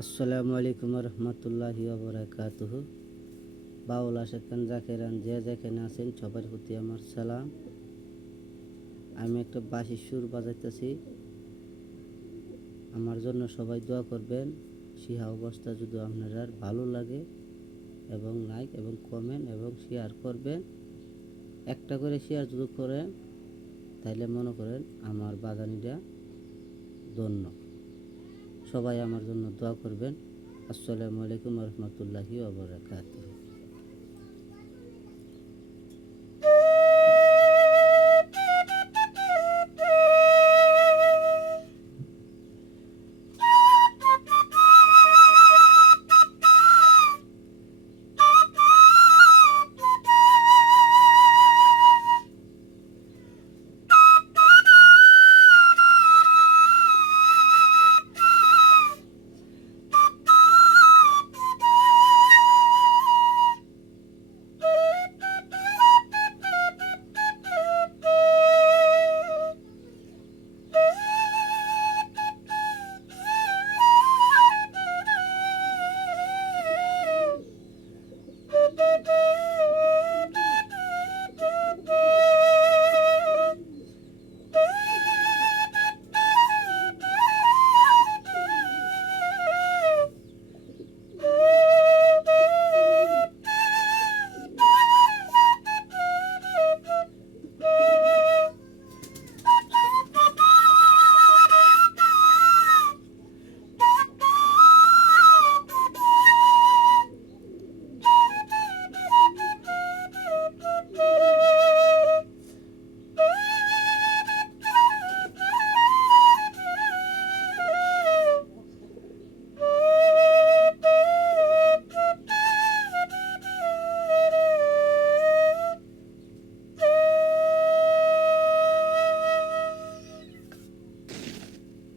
আসসালামু আলাইকুম রহমতুল্লাহি ওবরাকাতুহু। বাউল আশেকান জাকেরান যে যেখানে আছেন সবার প্রতি আমার সালাম। আমি একটা বাঁশির সুর বাজাইতেছি, আমার জন্য সবাই দোয়া করবেন। সিহা অবস্থা যদি আপনারা ভালো লাগে এবং লাইক এবং কমেন্ট এবং শেয়ার করবেন। একটা করে শেয়ার যদি করেন তাইলে মনে করেন আমার বাজানিটা ধন্য। সবাই আমার জন্য দোয়া করবেন। আসসালামু আলাইকুম রহমতুল্লাহি ওবরাকাতুহু।